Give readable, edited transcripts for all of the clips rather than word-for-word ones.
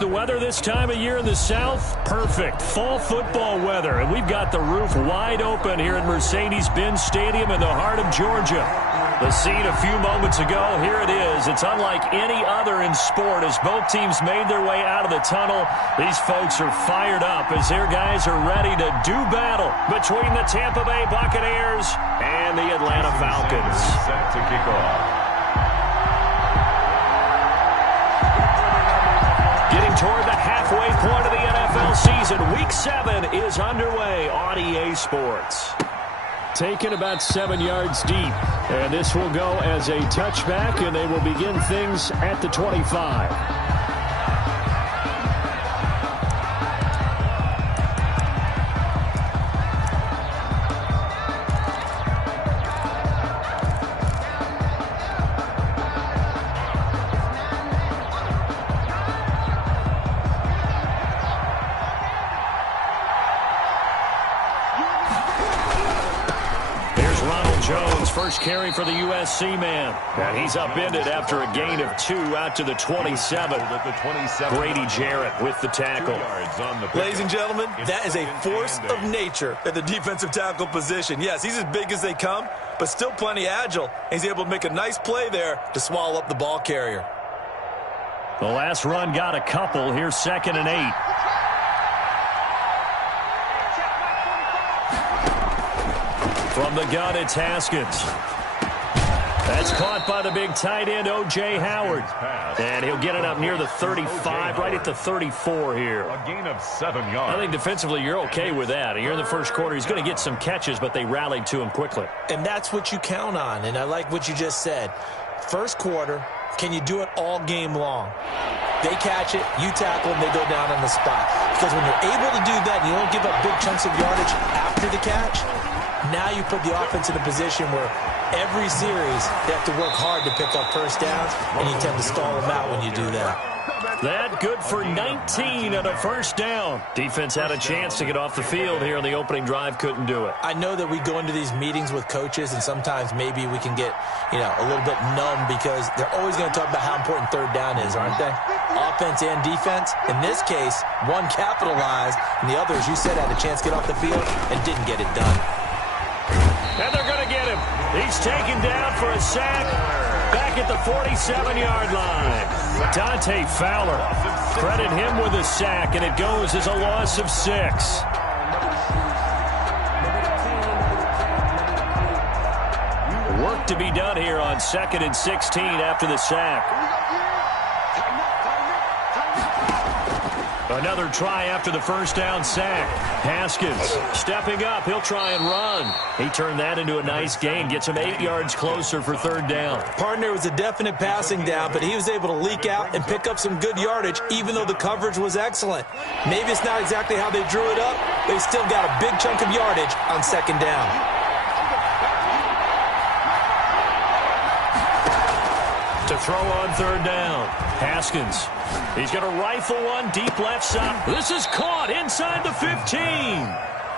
The weather this time of year in the South, perfect. Fall football weather, and we've got the roof wide open here at Mercedes-Benz Stadium in the heart of Georgia. The scene a few moments ago, here it is. It's unlike any other in sport as both teams made their way out of the tunnel. These folks are fired up as their guys are ready to do battle between the Tampa Bay Buccaneers and the Atlanta Falcons. Set to kick off. Getting toward the halfway point of the NFL season, Week 7 is underway on EA Sports. Taken about 7 yards deep, and this will go as a touchback, and they will begin things at the 25. First carry for the USC man. And he's upended after a gain of 2 out to the 27. Grady Jarrett with the tackle. Ladies and gentlemen, that is a force of nature at the defensive tackle position. Yes, he's as big as they come, but still plenty agile. He's able to make a nice play there to swallow up the ball carrier. The last run got a couple. Here's 2nd and 8. From the gun, it's Haskins. That's caught by the big tight end, O.J. Howard. And he'll get it up near the 35, right at the 34 here. A gain of 7 yards. I think defensively you're okay with that. Here in the first quarter, he's going to get some catches, but they rallied to him quickly. And that's what you count on, and I like what you just said. First quarter, can you do it all game long? They catch it, you tackle them, they go down on the spot. Because when you're able to do that, and you don't give up big chunks of yardage after the catch, now you put the offense in a position where every series they have to work hard to pick up first downs, and you tend to stall them out when you do that. That good for 19 and a first down. Defense had a chance to get off the field here on the opening drive, couldn't do it. I know that we go into these meetings with coaches, and sometimes maybe we can get, a little bit numb because they're always going to talk about how important third down is, aren't they? Offense and defense. In this case, one capitalized, and the other, as you said, had a chance to get off the field and didn't get it done. And they're going to get him. He's taken down for a sack back at the 47-yard line. Dante Fowler, credit him with a sack, and it goes as a loss of 6. Work to be done here on 2nd and 16 after the sack. Another try after the first down sack. Haskins stepping up. He'll try and run. He turned that into a nice gain. Gets him 8 yards closer for 3rd down. Partner was a definite passing down, but he was able to leak out and pick up some good yardage, even though the coverage was excellent. Maybe it's not exactly how they drew it up, but he still got a big chunk of yardage on 2nd down. To throw on 3rd down. Haskins. He's going to rifle one deep left side. This is caught inside the 15.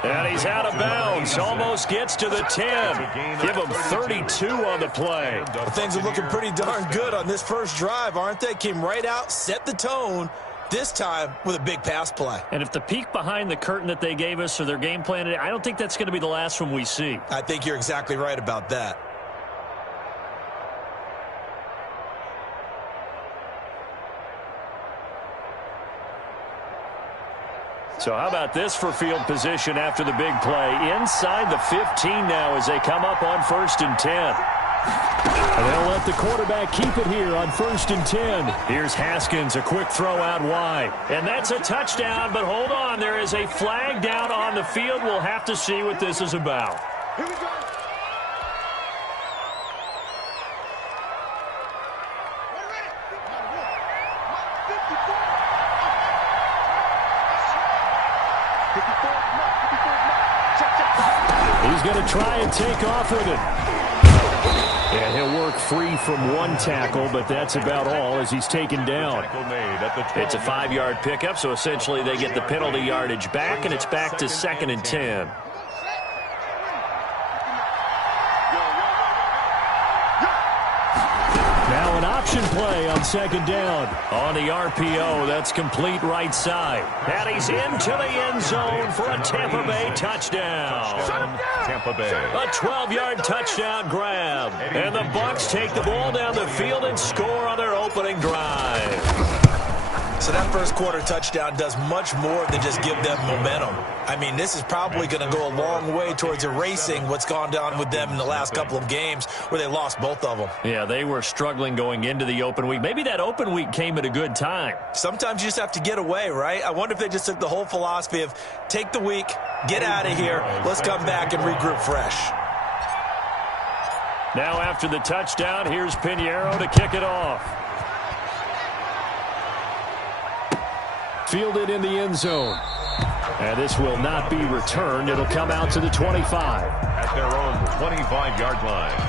And he's out of bounds. Almost gets to the 10. Give him 32 on the play. Well, things are looking pretty darn good on this first drive, aren't they? Came right out, set the tone, this time with a big pass play. And if the peek behind the curtain that they gave us or their game plan, I don't think that's going to be the last one we see. I think you're exactly right about that. So how about this for field position after the big play? Inside the 15 now as they come up on 1st and 10. And they'll let the quarterback keep it here on 1st and 10. Here's Haskins, a quick throw out wide. And that's a touchdown, but hold on. There is a flag down on the field. We'll have to see what this is about. Here we go. He's going to try and take off with it. And he'll work free from one tackle, but that's about all as he's taken down. It's a 5-yard pickup, so essentially they get the penalty yardage back, and it's back to 2nd and 10. Now an option play on second down. On the RPO, that's complete right side. And he's into the end zone for a Tampa Bay touchdown. Tampa Bay. A 12-yard touchdown grab. And the Bucs take the ball down the field and score on their opening drive. So that first quarter touchdown does much more than just give them momentum. I mean, this is probably going to go a long way towards erasing what's gone down with them in the last couple of games where they lost both of them. Yeah, they were struggling going into the open week. Maybe that open week came at a good time. Sometimes you just have to get away, right? I wonder if they just took the whole philosophy of take the week, get out of here, let's come back and regroup fresh. Now after the touchdown, here's Pinheiro to kick it off. Fielded in the end zone. And this will not be returned. It'll come out to the 25. At their own 25-yard line.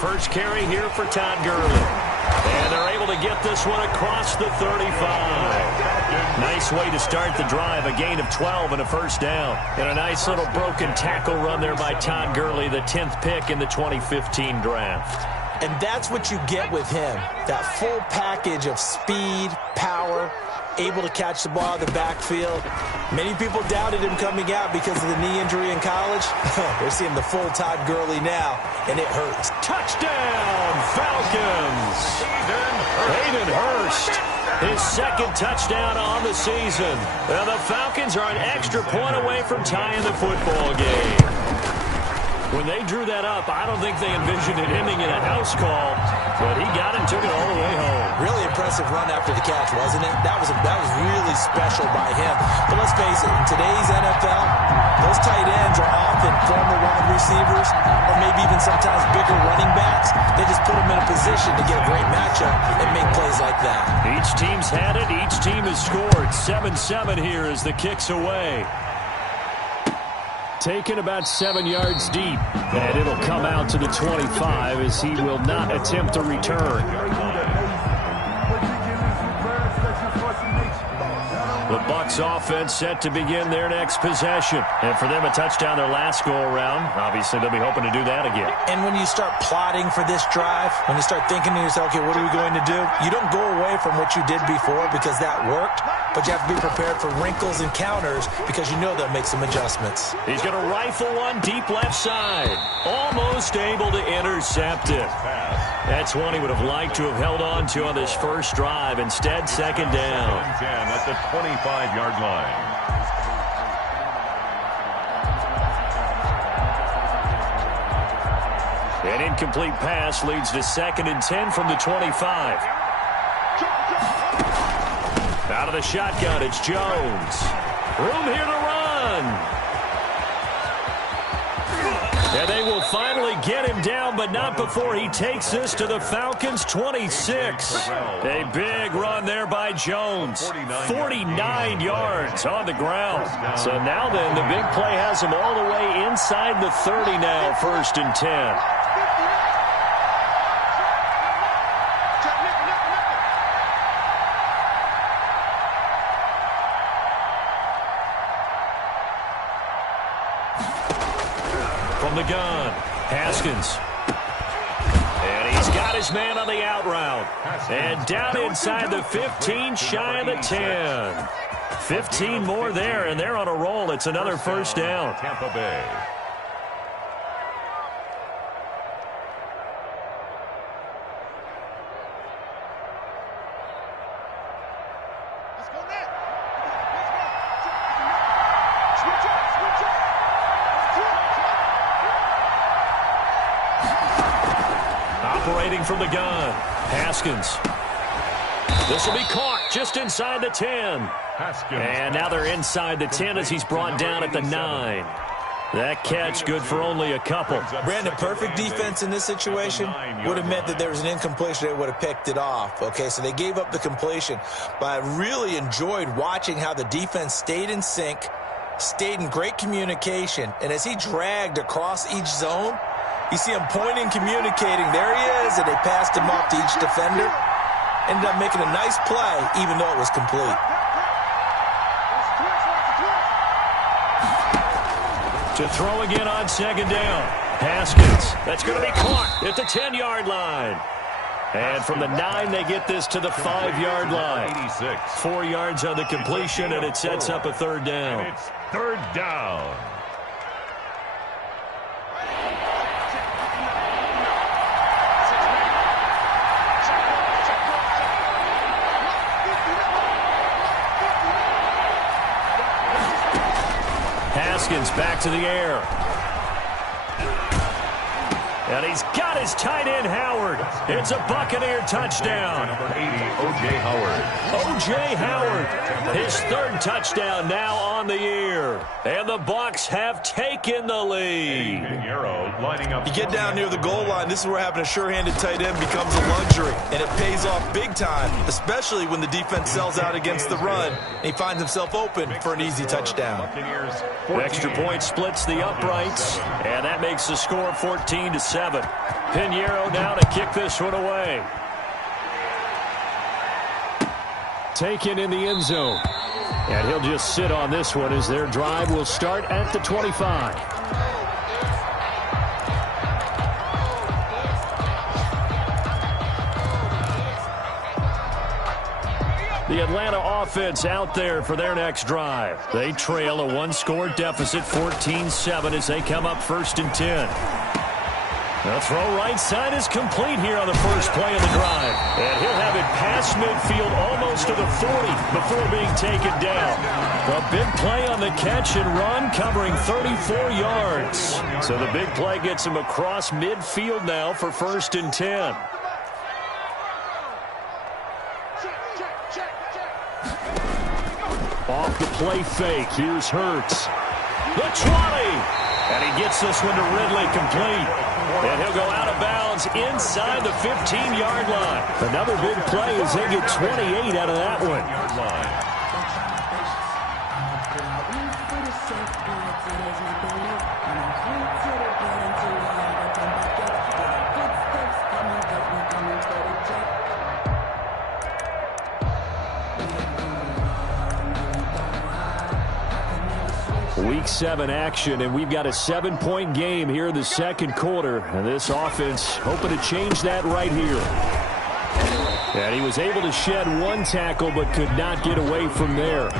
First carry here for Todd Gurley. And they're able to get this one across the 35. Nice way to start the drive. A gain of 12 and a first down. And a nice little broken tackle run there by Todd Gurley, the 10th pick in the 2015 draft. And that's what you get with him. That full package of speed, power, able to catch the ball in the backfield. Many people doubted him coming out because of the knee injury in college. They're seeing the full Todd Gurley now, and it hurts. Touchdown, Falcons! Hayden Hurst, his second touchdown on the season. And the Falcons are an extra point away from tying the football game. When they drew that up, I don't think they envisioned it ending in a house call, but he got it and took it all the way home. Really impressive run after the catch, wasn't it? That was really special by him. But let's face it, in today's NFL, those tight ends are often former wide receivers or maybe even sometimes bigger running backs. They just put them in a position to get a great matchup and make plays like that. Each team's had it. Each team has scored. 7-7 here as the kick's away. Taken about 7 yards deep, and it'll come out to the 25 as he will not attempt a return. The Bucs offense set to begin their next possession. And for them, a touchdown their last go-around. Obviously, they'll be hoping to do that again. And when you start plotting for this drive, when you start thinking to yourself, okay, what are we going to do? You don't go away from what you did before because that worked, but you have to be prepared for wrinkles and counters because you know they'll make some adjustments. He's going to rifle one deep left side. Almost able to intercept it. That's one he would have liked to have held on to on this first drive. Instead, second down. 10 at the 25-yard line. An incomplete pass leads to 2nd and 10 from the 25. Out of the shotgun, it's Jones. Room here to run. And they will finally get him down, but not before he takes this to the Falcons' 26. A big run there by Jones. 49 yards on the ground. So now then, the big play has him all the way inside the 30 now, 1st and 10. From the gun, Haskins. And he's got his man on the out route. And down inside the 15, shy of the 10. 15 more there, and they're on a roll. It's another first down. Tampa Bay. Operating from the gun, Haskins. This will be caught just inside the 10. Haskins. And now they're inside the 10 as he's brought down at the 9. That catch good for only a couple. Brandon, perfect defense in this situation would have meant that there was an incompletion. They would have picked it off. Okay, so they gave up the completion. But I really enjoyed watching how the defense stayed in sync, stayed in great communication. And as he dragged across each zone, you see him pointing, communicating. There he is, and they passed him off to each defender. Ended up making a nice play, even though it was complete. To throw again on second down. Haskins. That's going to be caught at the 10-yard line. And from the 9, they get this to the 5-yard line. 86. 4 yards on the completion, and it sets up a third down. And it's third down. Haskins back to the air. And he's got his tight end, Howard. It's a Buccaneer touchdown. Number 80, O.J. Howard. O.J. Howard, his third touchdown now on the year. And the Bucs have taken the lead. Lining up. You get down near the goal line, this is where having a sure-handed tight end becomes a luxury. And it pays off big time, especially when the defense sells out against the run. And he finds himself open for an easy touchdown. Extra point splits the uprights, and that makes the score 14-7. Pinheiro now to kick this one away. Taken in the end zone. And he'll just sit on this one as their drive will start at the 25. The Atlanta offense out there for their next drive. They trail a one-score deficit, 14-7, as they come up 1st and 10. The throw right side is complete here on the first play of the drive. And he'll have it past midfield almost to the 40 before being taken down. A big play on the catch and run covering 34 yards. So the big play gets him across midfield now for 1st and 10. Off the play fake, here's Hurts. The 20! And he gets this one to Ridley complete. And he'll go out of bounds inside the 15-yard line. Another big play as they get 28 out of that one. Week 7 action, and we've got a 7-point game here in the second quarter. And this offense hoping to change that right here. And he was able to shed one tackle, but could not get away from there.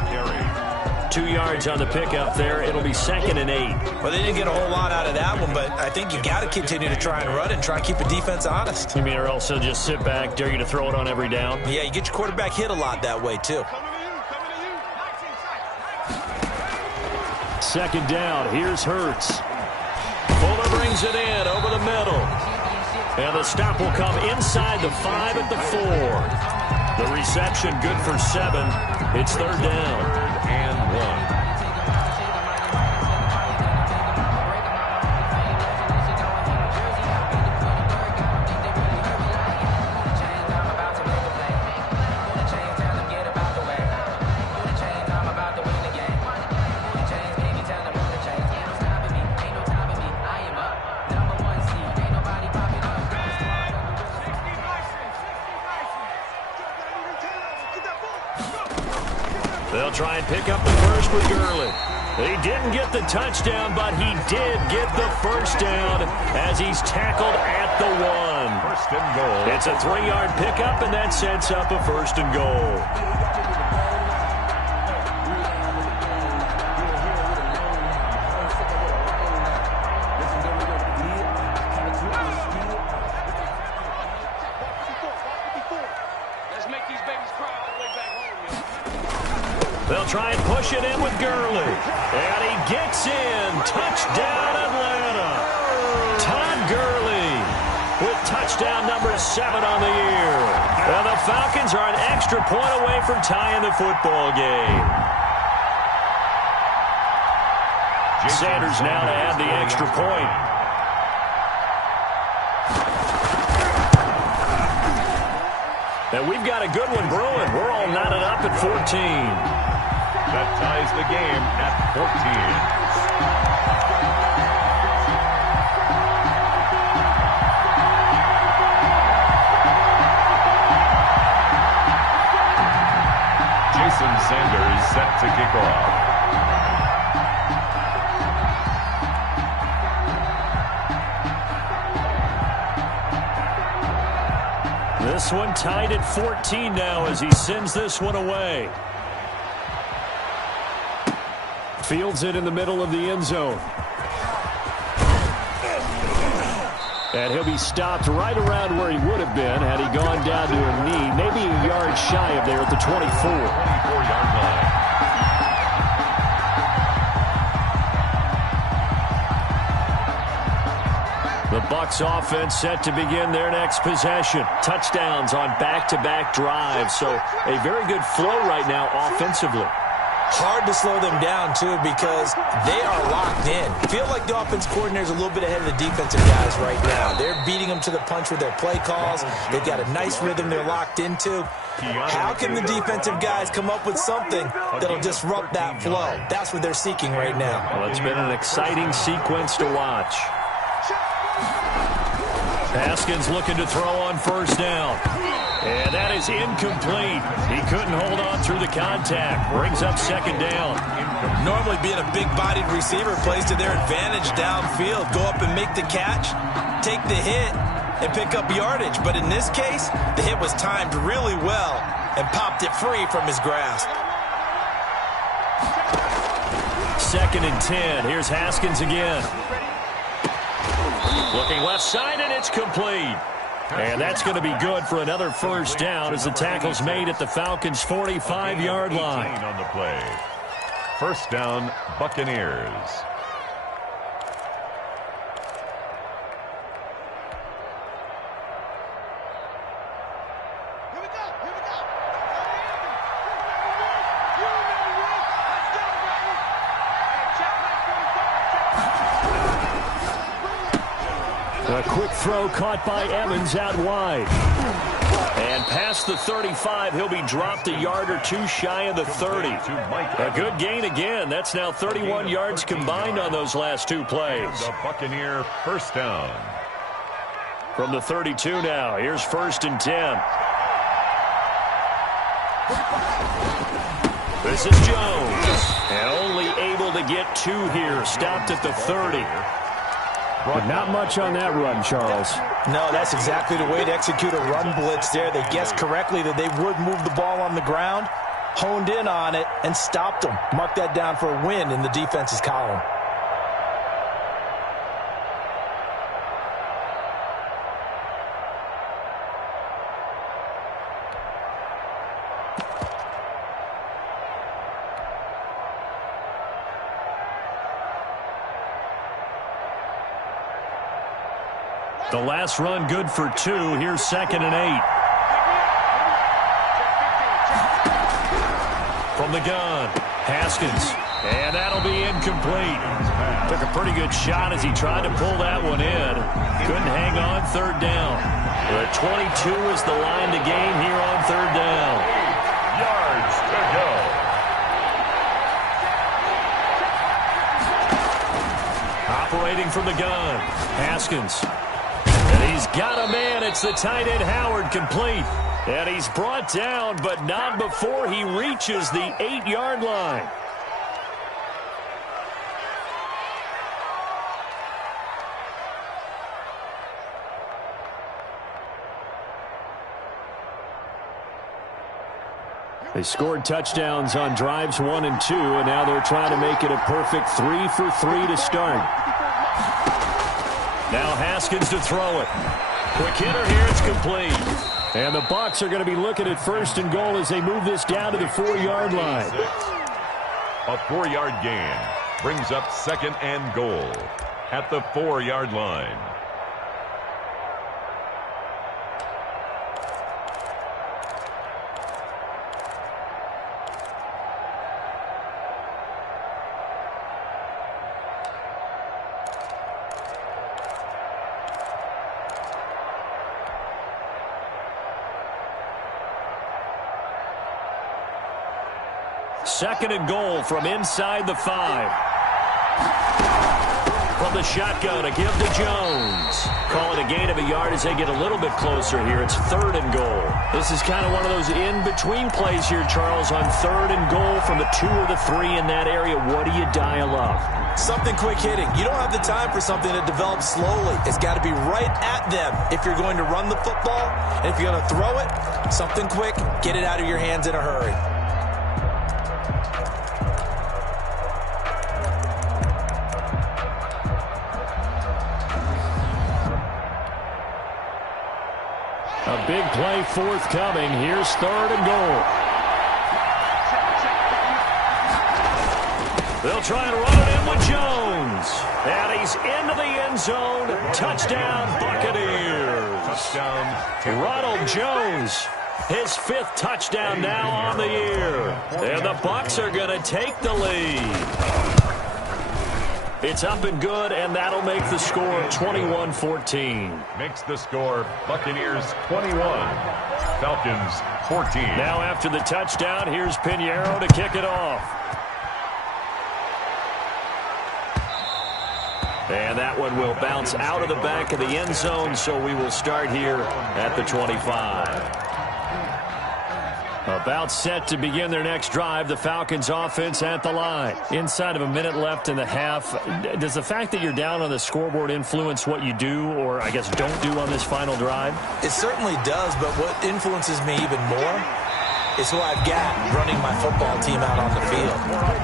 2 yards on the pickup there. It'll be 2nd and 8. Well, they didn't get a whole lot out of that one, but I think you got to continue to try and run and try and keep a defense honest. You mean, or else they'll just sit back, dare you to throw it on every down? Yeah, you get your quarterback hit a lot that way, too. 2nd down, here's Hurts. Fuller brings it in over the middle. And the stop will come inside the 5 at the 4. The reception good for 7. It's 3rd down. 3rd and 1. They'll try and pick up the first with Gurley. He didn't get the touchdown, but he did get the first down as he's tackled at the 1. 1st and goal. It's a 3-yard pickup, and that sets up a 1st and goal. They'll try and push it in with Gurley. And he gets in. Touchdown, Atlanta. Todd Gurley with touchdown number 7 on the year. And the Falcons are an extra point away from tying the football game. Sanders now to add the extra point. And we've got a good one brewing. We're all knotted up at 14. That ties the game at 14. Sanders set to kick off. This one tied at 14 now as he sends this one away. Fields it in the middle of the end zone. And he'll be stopped right around where he would have been had he gone down to a knee, maybe a yard shy of there at the 24. 24-yard line. The Bucs offense set to begin their next possession. Touchdowns on back-to-back drives, so a very good flow right now offensively. Hard to slow them down, too, because they are locked in. Feel like the offense coordinator is a little bit ahead of the defensive guys right now. They're beating them to the punch with their play calls. They've got a nice rhythm they're locked into. How can the defensive guys come up with something that'll disrupt that flow? That's what they're seeking right now. Well, it's been an exciting sequence to watch. Haskins looking to throw on first down. And that is incomplete. He couldn't hold on through the contact. Brings up second down. Normally being a big-bodied receiver plays to their advantage downfield. Go up and make the catch, take the hit, and pick up yardage. But in this case, the hit was timed really well and popped it free from his grasp. 2nd and 10. Here's Haskins again. Looking left side, and it's complete. And that's going to be good for another first down as the tackle's made at the Falcons' 45-yard line. On the play. First down, Buccaneers. A quick throw caught by Evans out wide. And past the 35, he'll be dropped a yard or two shy of the 30. A good gain again. That's now 31 yards combined on those last two plays. The Buccaneer first down. From the 32 now, here's 1st and 10. This is Jones. And only able to get 2 here. Stopped at the 30. But not much on that run, Charles. No, that's exactly the way to execute a run blitz there. They guessed correctly that they would move the ball on the ground, honed in on it, and stopped them. Mark that down for a win in the defense's column. The last run good for 2. Here's 2nd and 8. From the gun, Haskins. And that'll be incomplete. Took a pretty good shot as he tried to pull that one in. Couldn't hang on 3rd down. The 22 is the line to gain here on 3rd down. Yards to go. Operating from the gun, Haskins. And he's got a man. It's the tight end Howard, complete. And he's brought down, but not before he reaches the 8-yard line. They scored touchdowns on drives 1 and 2, and now they're trying to make it a perfect 3 for 3 to start. Now Haskins to throw it. Quick hitter here, it's complete. And the Bucs are going to be looking at 1st and goal as they move this down to the 4-yard line. A 4-yard gain brings up 2nd and goal at the 4-yard line. 2nd and goal from inside the 5. From the shotgun, a give to Jones. Calling a gain of a yard as they get a little bit closer here. It's 3rd and goal. This is kind of one of those in-between plays here, Charles, on 3rd and goal from the 2 or the 3 in that area. What do you dial up? Something quick hitting. You don't have the time for something that develops slowly. It's got to be right at them if you're going to run the football. And if you're going to throw it, something quick, get it out of your hands in a hurry. A big play forthcoming. Here's 3rd and goal. They'll try and run it in with Jones. And he's into the end zone. Touchdown, Buccaneers. Touchdown. Ronald Jones, his 5th touchdown now on the year. And the Bucs are going to take the lead. It's up and good, and that'll make the score 21-14. Makes the score Buccaneers 21, Falcons 14. Now after the touchdown, here's Pinheiro to kick it off. And that one will bounce out of the back of the end zone, so we will start here at the 25. About set to begin their next drive, the Falcons offense at the line. Inside of a minute left in the half. Does the fact that you're down on the scoreboard influence what you do, or I guess don't do on this final drive? It certainly does, but what influences me even more is who I've got running my football team out on the field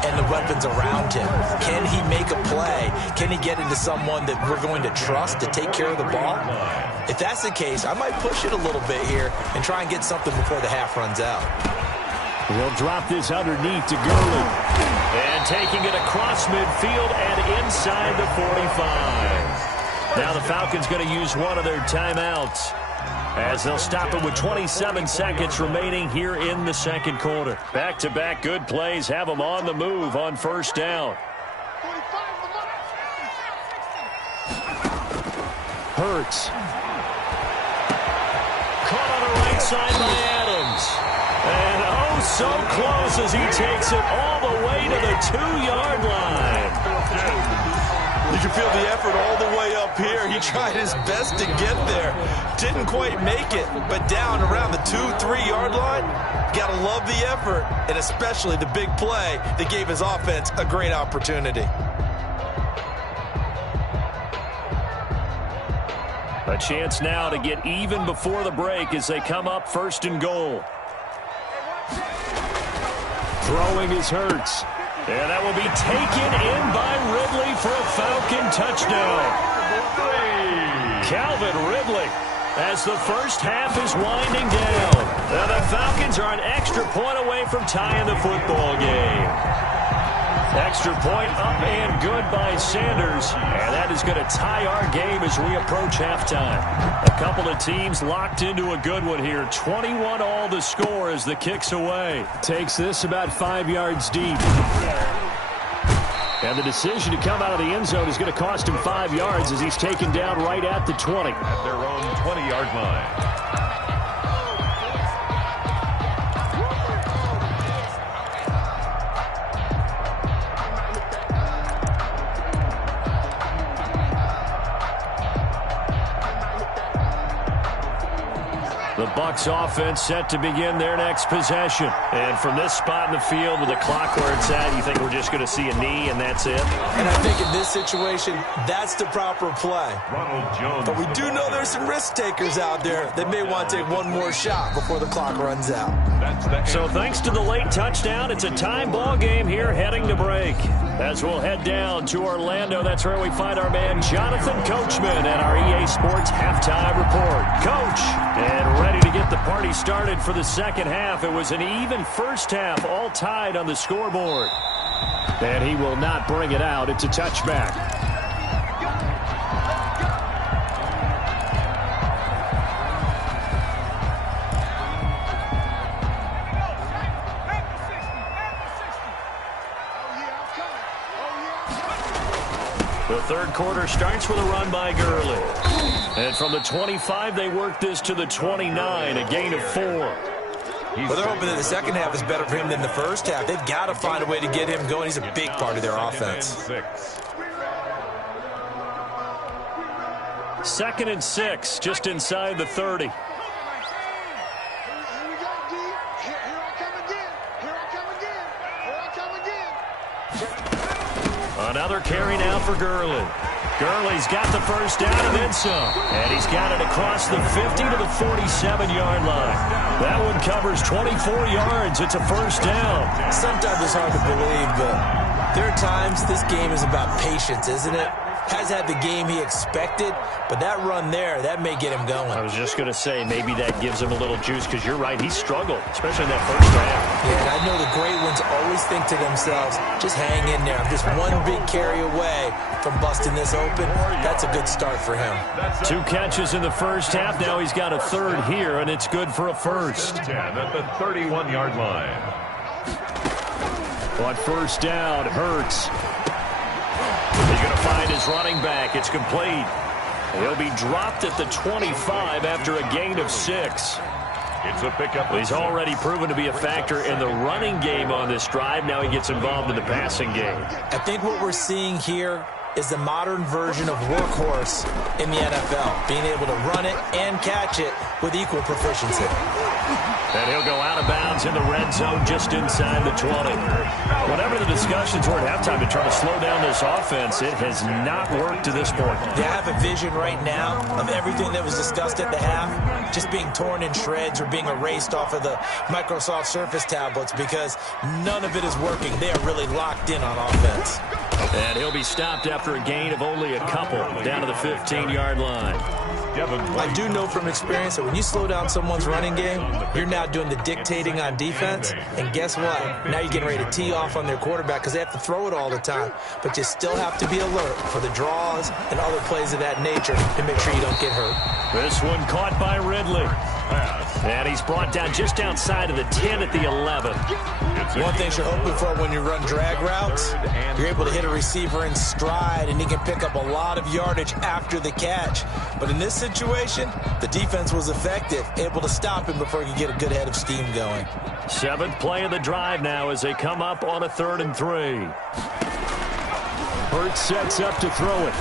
and the weapons around him. Can he make a play? Can he get into someone that we're going to trust to take care of the ball? If that's the case, I might push it a little bit here and try and get something before the half runs out. He'll drop this underneath to Gurley. And taking it across midfield and inside the 45. Now the Falcons going to use one of their timeouts, as they'll stop it with 27 seconds remaining here in the 2nd quarter. Back-to-back good plays have them on the move on 1st down. Hurts. Caught on the right side by Adams. And oh, so close as he takes it all the way to the 2-yard line. You can feel the effort all the way up here. He tried his best to get there. Didn't quite make it, but down around the 2-3 yard line, gotta love the effort, and especially the big play that gave his offense a great opportunity. A chance now to get even before the break as they come up 1st and goal. Throwing is Hurts. And that will be taken in by Ridley for a Falcon touchdown. Calvin Ridley, as the first half is winding down. Now the Falcons are an extra point away from tying the football game. Extra point up and good by Sanders. And that is going to tie our game as we approach halftime. A couple of teams locked into a good one here. 21 all the score as the kick's away. Takes this about 5 yards deep. And the decision to come out of the end zone is going to cost him 5 yards as he's taken down right at the 20. At their own 20-yard line. The Bucs offense set to begin their next possession. And from this spot in the field with the clock where it's at, you think we're just going to see a knee and that's it? And I think in this situation, that's the proper play. Ronald Jones. But we do know there's some risk takers out there that may want to take one more shot before the clock runs out. So thanks to the late touchdown, it's a time ball game here heading to break. As we'll head down to Orlando, that's where we find our man Jonathan Coachman at our EA Sports Halftime Report. Coach, and ready to get the party started for the second half. It was an even first half, all tied on the scoreboard. And he will not bring it out. It's a touchback. The third quarter starts with a run by Gurley. And from the 25, they work this to the 29, a gain of 4. Well, they're hoping that the second half is better for him than the first half. They've got to find a way to get him going. He's a big part of their offense. 2nd and 6, just inside the 30. Another carry now for Gurley. Gurley's got the first down and then some. And he's got it across the 50 to the 47-yard line. That one covers 24 yards. It's a first down. Sometimes it's hard to believe, but there are times this game is about patience, isn't it? Has had the game he expected, but that run there, that may get him going. I was just going to say, maybe that gives him a little juice, because you're right, he struggled, especially in that first half. Yeah, and I know the great ones always think to themselves, just hang in there. I'm just one big carry away from busting this open. That's a good start for him. 2 catches in the first half. Now he's got a third here, and it's good for a first. 10 at the 31-yard line. On first down, Hurts. He's going to find his running back. It's complete. He'll be dropped at the 25 after a gain of 6. It's a pickup. He's already proven to be a factor in the running game on this drive. Now he gets involved in the passing game. I think what we're seeing here is the modern version of workhorse in the NFL, being able to run it and catch it with equal proficiency. And he'll go out of bounds in the red zone just inside the 20. Whatever the discussions were at halftime to try to slow down this offense, it has not worked to this point. They have a vision right now of everything that was discussed at the half just being torn in shreds or being erased off of the Microsoft Surface tablets because none of it is working. They are really locked in on offense. And he'll be stopped after a gain of only a couple down to the 15-yard line. I do know from experience that when you slow down someone's running game, you're now doing the dictating on defense. And guess what? Now you're getting ready to tee off on their quarterback because they have to throw it all the time. But you still have to be alert for the draws and other plays of that nature to make sure you don't get hurt. This one caught by Ridley. And he's brought down just outside of the 10 at the 11. One thing you're hoping for when you run drag routes, you're able to hit a receiver in stride, and he can pick up a lot of yardage after the catch. But in this situation, the defense was effective, able to stop him before he could get a good head of steam going. 7th play of the drive now as they come up on a 3rd and 3. Hurts sets up to throw it.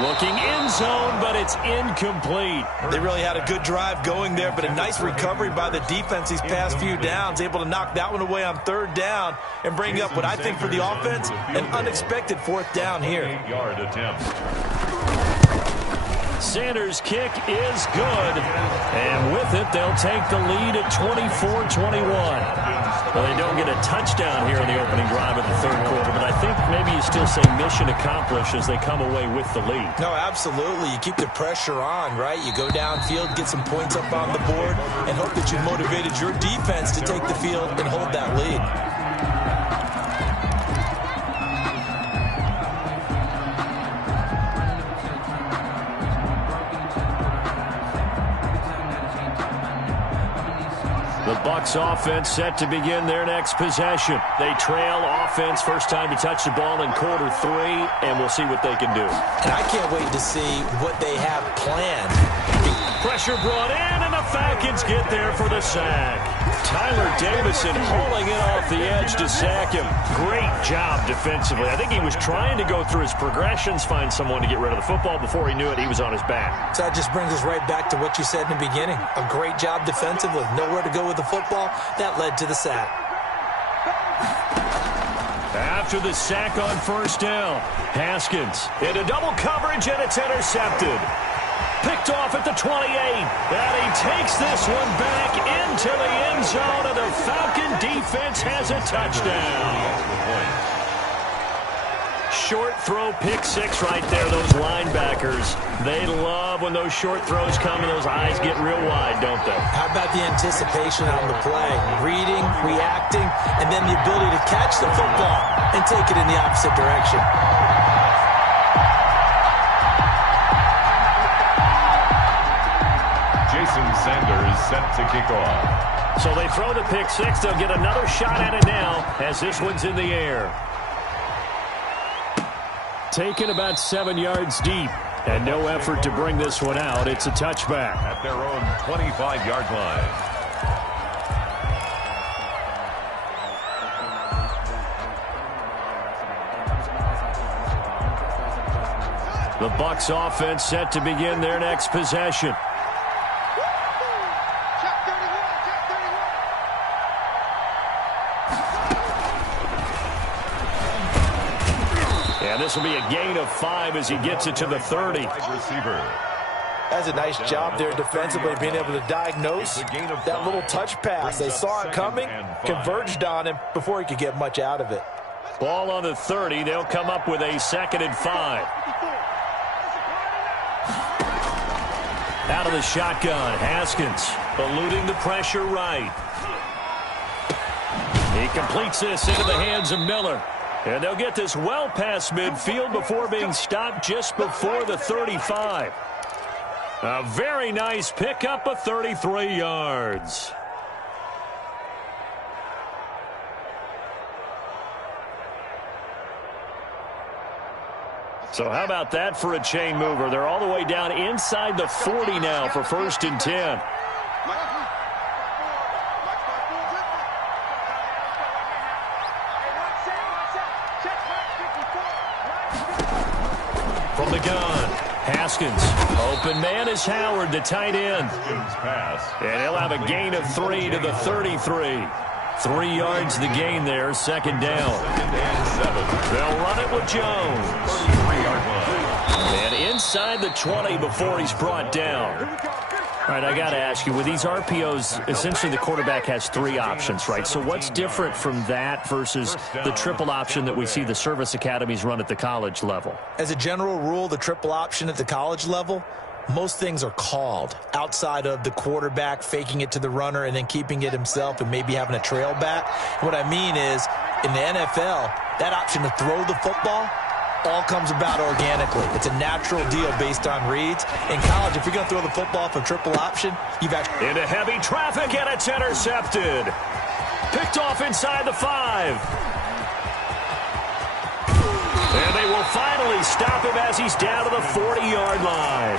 Looking end zone, but it's incomplete. They really had a good drive going there, but a nice recovery by the defense these past few downs, able to knock that one away on 3rd down and bring up what I think for the offense, an unexpected 4th down here. 8-yard attempt. Sanders' kick is good, and with it, they'll take the lead at 24-21. Well, they don't get a touchdown here in the opening drive of the 3rd quarter, but I think maybe you still say mission accomplished as they come away with the lead. No, absolutely. You keep the pressure on, right? You go downfield, get some points up on the board, and hope that you motivated your defense to take the field and hold that lead. The Bucs offense set to begin their next possession. They trail offense, first time to touch the ball in quarter 3, and we'll see what they can do. And I can't wait to see what they have planned. Pressure brought in, and the Falcons get there for the sack. Tyler Davison hauling it off the edge to sack him. Great job defensively. I think he was trying to go through his progressions, find someone to get rid of the football. Before he knew it, he was on his back. So that just brings us right back to what you said in the beginning. A great job defensively. Nowhere to go with the football. That led to the sack. After the sack on first down, Haskins into double coverage, and it's intercepted. Picked off at the 28, and he takes this one back into the end zone, and the Falcon defense has a touchdown. Short throw, pick 6 right there, those linebackers. They love when those short throws come and those eyes get real wide, don't they? How about the anticipation on the play? Reading, reacting, and then the ability to catch the football and take it in the opposite direction. Sanders set to kick off. So they throw the pick 6. They'll get another shot at it now as this one's in the air. Taken about 7 yards deep, and no effort to bring this one out. It's a touchback. At their own 25-yard line. The Bucs offense set to begin their next possession. And this will be a gain of 5 as he gets it to the 30. That's a nice job there defensively, being able to diagnose that little touch pass. They saw it coming, converged on him before he could get much out of it. Ball on the 30. They'll come up with a 2nd and 5. Out of the shotgun, Haskins eluding the pressure right. He completes this into the hands of Miller. And they'll get this well past midfield before being stopped just before the 35. A very nice pickup of 33 yards. So how about that for a chain mover? They're all the way down inside the 40 now for 1st and 10. From the gun, Haskins. Open man is Howard, the tight end. And he'll have a gain of 3 to the 33. 3 yards the gain there, 2nd down. They'll run it with Jones. And inside the 20 before he's brought down. All right, I got to ask you, with these RPOs, essentially the quarterback has 3 options, right? So what's different from that versus the triple option that we see the service academies run at the college level? As a general rule, the triple option at the college level, most things are called outside of the quarterback faking it to the runner and then keeping it himself and maybe having a trail back. What I mean is, in the NFL, that option to throw the football all comes about organically. It's a natural deal based on reads. In college, if you're going to throw the football from triple option, you've actually... Into heavy traffic, and it's intercepted. Picked off inside the 5. And they will finally stop him as he's down to the 40-yard line.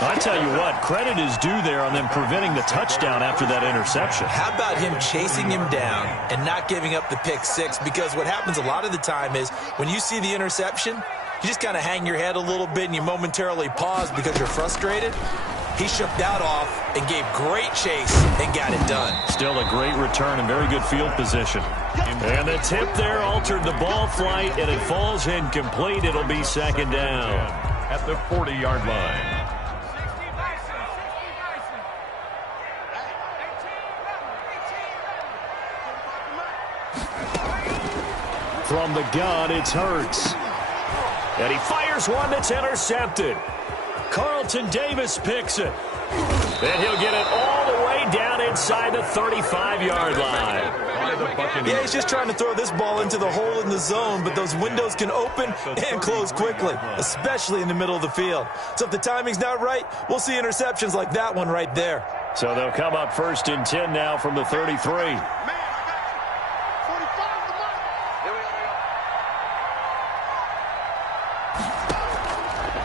I tell you what, credit is due there on them preventing the touchdown after that interception. How about him chasing him down and not giving up the pick 6? Because what happens a lot of the time is when you see the interception, you just kind of hang your head a little bit and you momentarily pause because you're frustrated. He shook that off and gave great chase and got it done. Still a great return and very good field position. And the tip there altered the ball flight, and it falls incomplete. It'll be 2nd down. At the 40-yard line. From the gun, it's Hurts. And he fires one that's intercepted. Carlton Davis picks it. And he'll get it all the way down inside the 35-yard line. Yeah, he's just trying to throw this ball into the hole in the zone, but those windows can open and close quickly, especially in the middle of the field. So if the timing's not right, we'll see interceptions like that one right there. So they'll come up 1st and 10 now from the 33.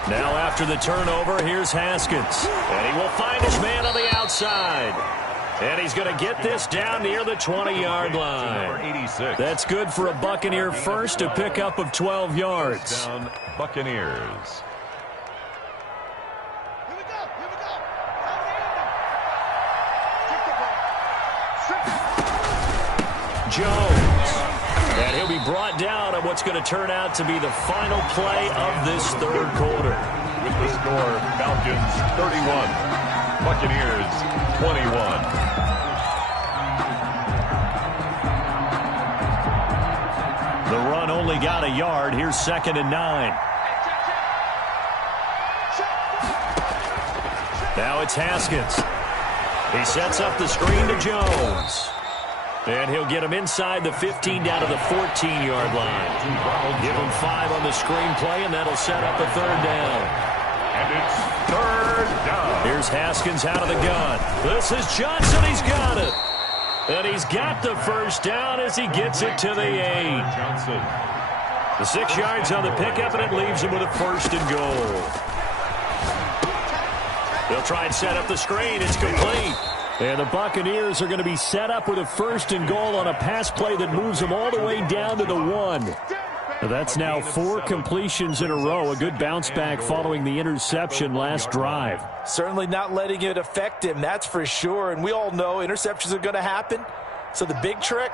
Now after the turnover, here's Haskins. And he will find his man on the outside. And he's going to get this down near the 20-yard line. That's good for a Buccaneer first, a pickup of 12 yards. Down, Buccaneers. Jones. And he'll be brought down on what's going to turn out to be the final play of this 3rd quarter. With the score, Falcons 31, Buccaneers 21. The run only got a yard. Here's 2nd and 9. Now it's Haskins. He sets up the screen to Jones. And he'll get him inside the 15 down to the 14-yard line. Give him 5 on the screenplay, and that'll set up a 3rd down. And it's 3rd down. Here's Haskins out of the gun. This is Johnson. He's got it. And he's got the 1st down as he gets it to the 8. Johnson. The 6 yards on the pickup, and it leaves him with a 1st and goal. They'll try and set up the screen. It's complete. And the Buccaneers are going to be set up with a 1st and goal on a pass play that moves them all the way down to the 1. That's now 4 completions in a row. A good bounce back following the interception last drive. Certainly not letting it affect him, that's for sure. And we all know interceptions are going to happen. So the big trick,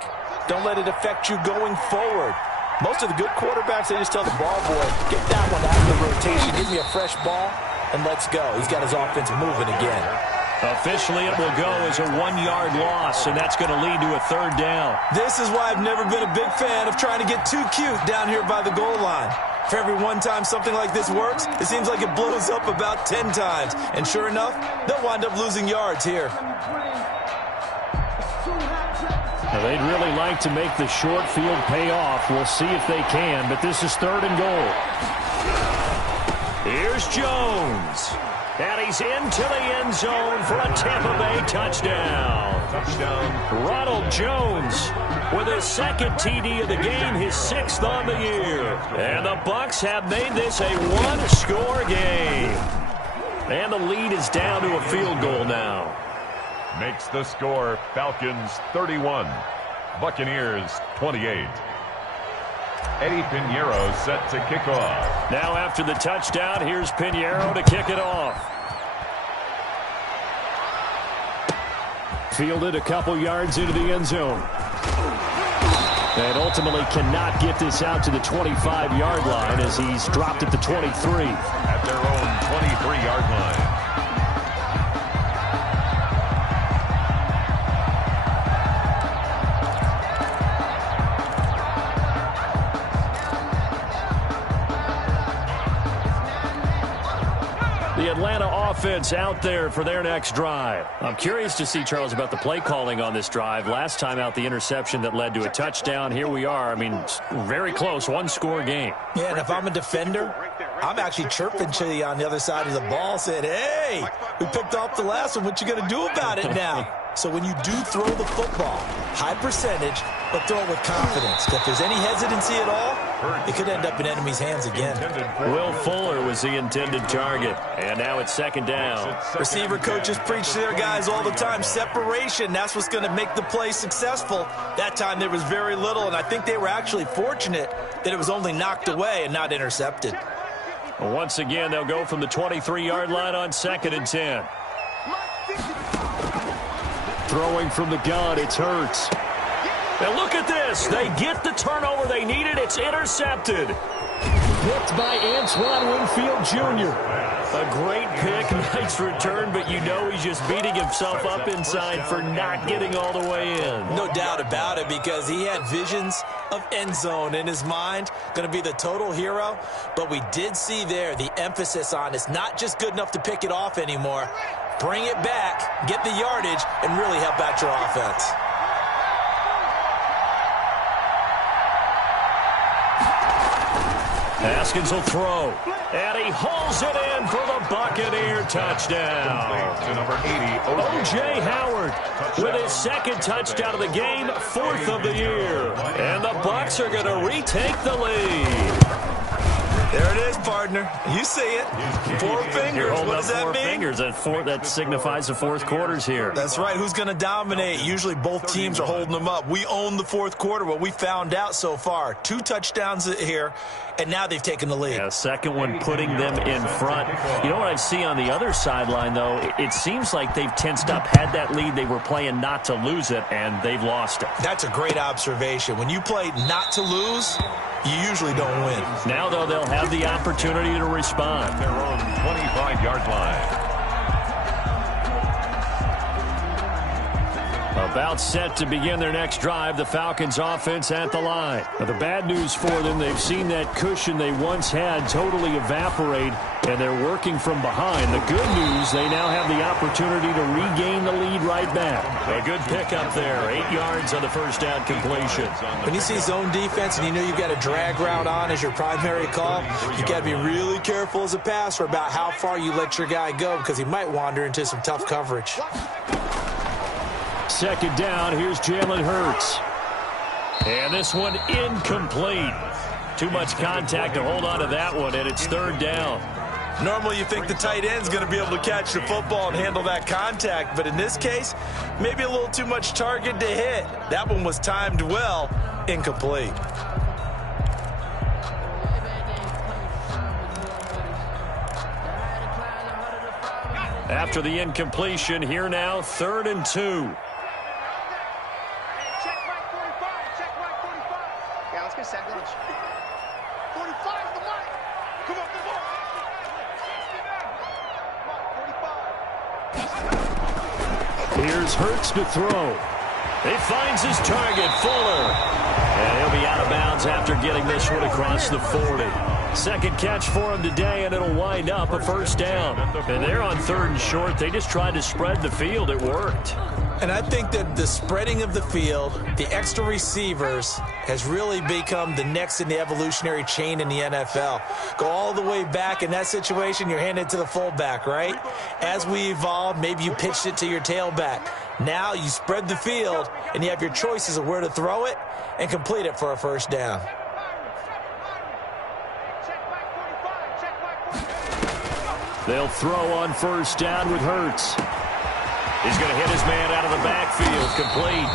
don't let it affect you going forward. Most of the good quarterbacks, they just tell the ball boy, get that one out of the rotation, give me a fresh ball, and let's go. He's got his offense moving again. Officially, it will go as a 1-yard loss, and that's going to lead to a 3rd down. This is why I've never been a big fan of trying to get too cute down here by the goal line. For every one time something like this works, it seems like it blows up about 10 times. And sure enough, they'll wind up losing yards here. Now, they'd really like to make the short field pay off. We'll see if they can, but this is 3rd and goal. Here's Jones. And he's into the end zone for a Tampa Bay touchdown. Ronald Jones with his 2nd TD of the game, his 6th on the year. And the Bucs have made this a 1-score game. And the lead is down to a field goal now. Makes the score Falcons 31, Buccaneers 28. Eddie Pinheiro set to kick off. Now after the touchdown, here's Pinheiro to kick it off. Fielded a couple yards into the end zone. And ultimately cannot get this out to the 25-yard line as he's dropped at the 23. At their own 23-yard line. The Atlanta offense out there for their next drive. I'm curious to see, Charles, about the play calling on this drive. Last time out, the interception that led to a touchdown. Here we are. I mean, very close, 1-score game. Yeah, and if I'm a defender, I'm actually chirping to you on the other side of the ball, saying, hey, we picked off the last one. What you going to do about it now? So when you do throw the football, high percentage, but throw it with confidence. If there's any hesitancy at all, it could end up in enemy's hands again. Will Fuller was the intended target, and now it's 2nd down. Receiver coaches preach to their guys all the time. Separation, that's what's going to make the play successful. That time there was very little, and I think they were actually fortunate that it was only knocked away and not intercepted. Once again, they'll go from the 23-yard line on 2nd and 10. Throwing from the gun, it's Hurts. And look at this. They get the turnover they needed. It's intercepted. Picked by Antoine Winfield Jr. A great pick, nice return, but you know he's just beating himself up inside for not getting all the way in. No doubt about it, because he had visions of end zone in his mind. Going to be the total hero. But we did see there the emphasis on it's not just good enough to pick it off anymore. Bring it back, get the yardage, and really help out your offense. Haskins will throw, and he hauls it in for the Buccaneer touchdown. To number 80, O.J. Howard with his 2nd touchdown of the game, 4th of the year. And the Bucs are going to retake the lead. There it is, partner. You see it. 4 fingers. What does that mean? 4 fingers. That signifies the 4th quarter's here. That's right. Who's going to dominate? Usually both teams are holding them up. We own the 4th quarter. What we found out so far, 2 touchdowns here, and now they've taken the lead. Yeah, 2nd one putting them in front. You know what I see on the other sideline, though? It seems like they've tensed up, had that lead. They were playing not to lose it, and they've lost it. That's a great observation. When you play not to lose, you usually don't win. Now, though, they'll have the opportunity to respond. Their own 25-yard line. About set to begin their next drive, the Falcons offense at the line. Now, the bad news for them, they've seen that cushion they once had totally evaporate, and they're working from behind. The good news, they now have the opportunity to regain the lead right back. A good pickup there, 8 yards on the first down completion. When you see zone defense and you know you've got a drag route on as your primary call, you got to be really careful as a passer about how far you let your guy go, because he might wander into some tough coverage. 2nd down, here's Jalen Hurts. And this one incomplete. Too much contact to hold on to that one, and it's 3rd down. Normally you think the tight end's going to be able to catch the football and handle that contact, but in this case, maybe a little too much target to hit. That one was timed well, incomplete. After the incompletion, here now, 3rd and 2. Check right 45. Check right 45. Yeah, let's get set lunch. 45 is the money. Come on, come on. 45. Here's Hurts to throw. He finds his target, Fuller. And he'll be out of bounds after getting this one across the 40. Second catch for him today, and it'll wind up a first down. And they're on 3rd and short. They just tried to spread the field. It worked. And I think that the spreading of the field, the extra receivers, has really become the next in the evolutionary chain in the NFL. Go all the way back in that situation, you're handed to the fullback, right? As we evolve, maybe you pitched it to your tailback. Now you spread the field, and you have your choices of where to throw it and complete it for a first down. They'll throw on first down with Hurts. He's going to hit his man out of the backfield, complete.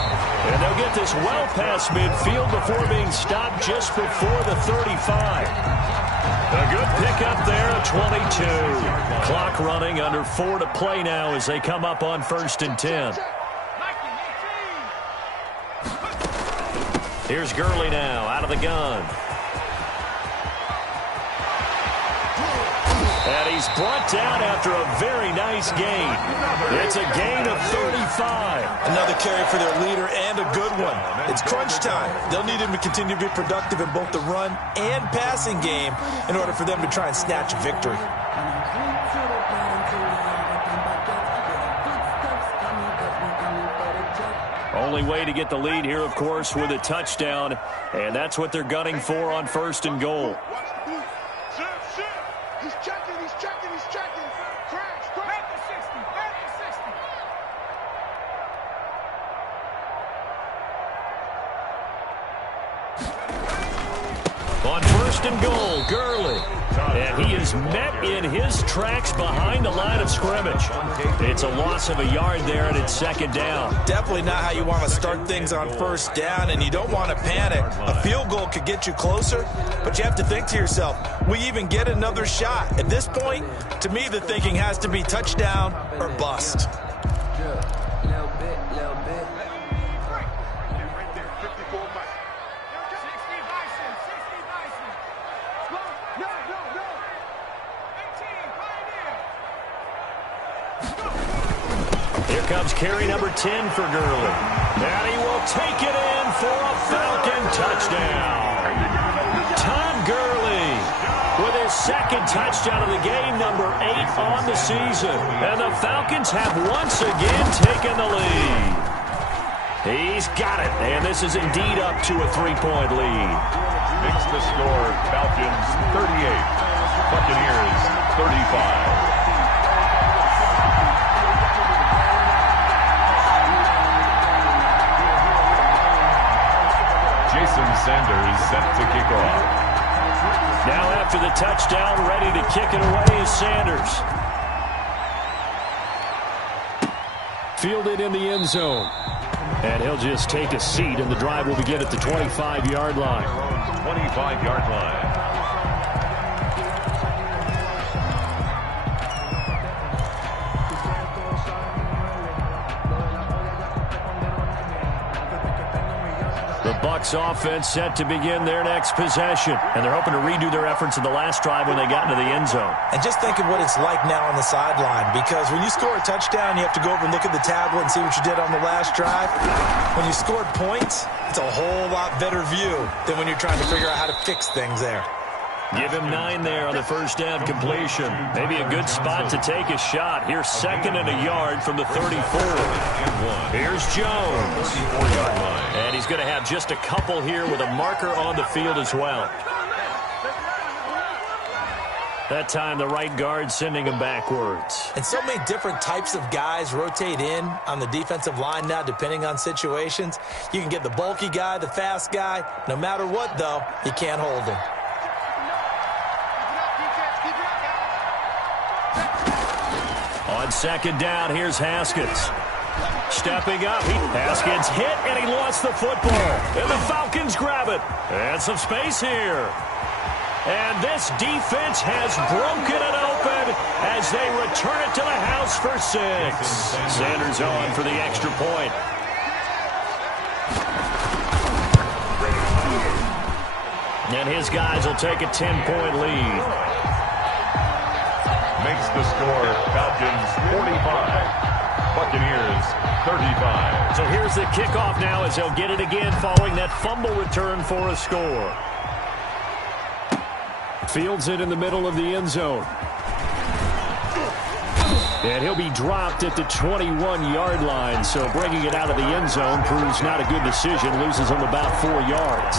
And they'll get this well past midfield before being stopped just before the 35. A good pickup there at 22. Clock running, under 4 to play now as they come up on 1st and 10. Here's Gurley now, out of the gun. And he's brought down after a very nice gain. It's a gain of 35. Another carry for their leader and a good one. It's crunch time. They'll need him to continue to be productive in both the run and passing game in order for them to try and snatch a victory. Only way to get the lead here, of course, with a touchdown. And that's what they're gunning for on 1st and goal. On 1st and goal, Gurley. And he is met in his tracks behind the line of scrimmage. It's a loss of a yard there, and it's 2nd down. Definitely not how you want to start things on first down, and you don't want to panic. A field goal could get you closer, but you have to think to yourself, we even get another shot. At this point, to me, the thinking has to be touchdown or bust. Here comes carry number 10 for Gurley. And he will take it in for a Falcon touchdown. Todd Gurley with his 2nd touchdown of the game, number 8 on the season. And the Falcons have once again taken the lead. He's got it, and this is indeed up to a 3-point lead. Makes the score Falcons 38, Buccaneers 35. Jason Sanders set to kick off. Now after the touchdown, ready to kick it away is Sanders. Fielded in the end zone. And he'll just take a seat, and the drive will begin at the 25-yard line. 25-yard line. The Bucs offense set to begin their next possession. And they're hoping to redo their efforts in the last drive when they got into the end zone. And just think of what it's like now on the sideline, because when you score a touchdown, you have to go over and look at the tablet and see what you did on the last drive. When you scored points, it's a whole lot better view than when you're trying to figure out how to fix things there. Give him 9 there on the first down completion. Maybe a good spot to take a shot. Here's 2nd and a yard from the 34. Here's Jones. And he's going to have just a couple here with a marker on the field as well. That time, the right guard sending him backwards. And so many different types of guys rotate in on the defensive line now, depending on situations. You can get the bulky guy, the fast guy. No matter what, though, you can't hold him. On 2nd down, here's Haskins. Stepping up, Haskins hit, and he lost the football. And the Falcons grab it. And some space here. And this defense has broken it open. open as they return it to the house for 6. Sanders on for the extra point. And his guys will take a 10-point lead. Makes the score Falcons 45, Buccaneers 35. So here's the kickoff now as they'll get it again following that fumble return for a score. Fields it in the middle of the end zone. And he'll be dropped at the 21-yard line, so bringing it out of the end zone proves not a good decision. Loses him about 4 yards.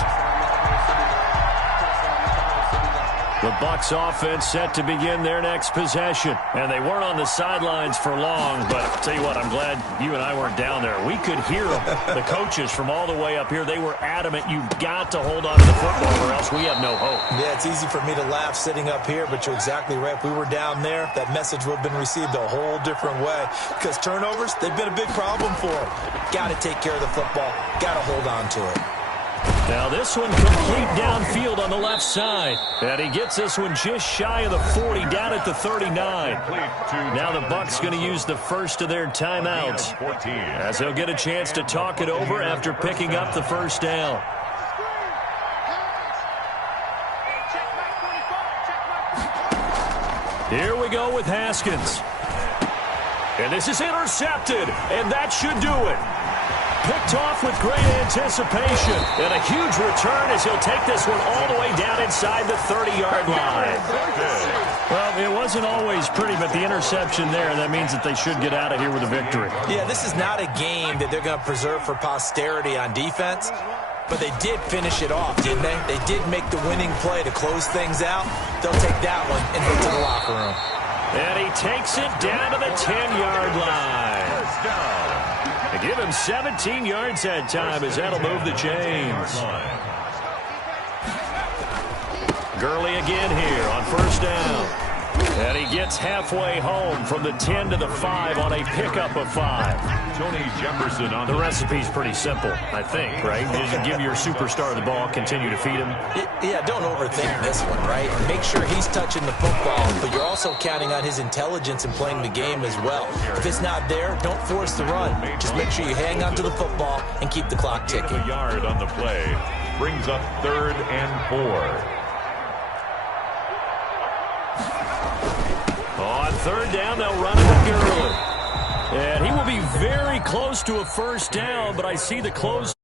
The Bucs offense set to begin their next possession. And they weren't on the sidelines for long, but I'll tell you what, I'm glad you and I weren't down there. We could hear them, the coaches from all the way up here. They were adamant, you've got to hold on to the football or else we have no hope. Yeah, it's easy for me to laugh sitting up here, but you're exactly right. If we were down there, that message would have been received a whole different way. Because turnovers, they've been a big problem for them. Got to take care of the football. Got to hold on to it. Now this one complete downfield on the left side. And he gets this one just shy of the 40, down at the 39. Now the Bucs going to use the first of their timeouts as they'll get a chance to talk it over after picking up the first down. Here we go with Haskins. And this is intercepted, and that should do it. Picked off with great anticipation. And a huge return as he'll take this one all the way down inside the 30-yard line. Well, it wasn't always pretty, but the interception there, that means that they should get out of here with a victory. Yeah, this is not a game that they're going to preserve for posterity on defense. But they did finish it off, didn't they? They did make the winning play to close things out. They'll take that one and head to the locker room. And he takes it down to the 10-yard line. They give him 17 yards that time as that'll move the chains. Gurley again here on first down. And he gets halfway home from the 10 to the 5 on a pickup of 5. Tony Jefferson on the recipe's pretty simple, I think, right? You just give your superstar the ball, continue to feed him. Yeah, don't overthink this one, right? Make sure he's touching the football, but you're also counting on his intelligence in playing the game as well. If it's not there, don't force the run. Just make sure you hang on to the football and keep the clock ticking. A yard on the play brings up 3rd and 4. On 3rd down, they'll run it with Gurley. And he will be very close to a first down, but I see the close